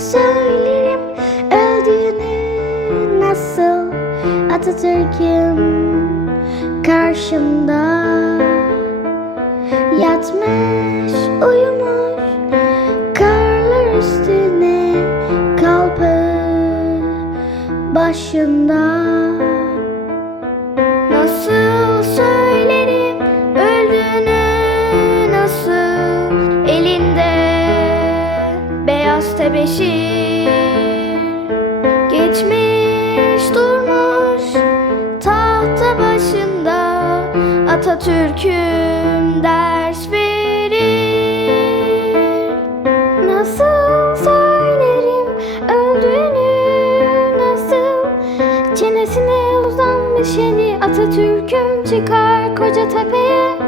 Söylerim. Öldüğünü nasıl Atatürk'üm karşımda? Yatmış uyumuş karlar üstüne kalpı başında beyaz tebeşir Geçmiş durmuş tahta başında Atatürk'üm ders verir Nasıl söylerim öldüğünü nasıl Çenesine uzanmış eli Atatürk'üm çıkar koca tepeye.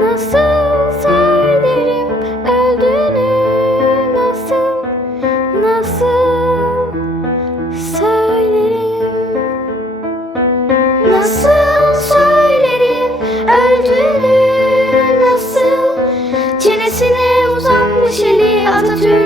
Nasıl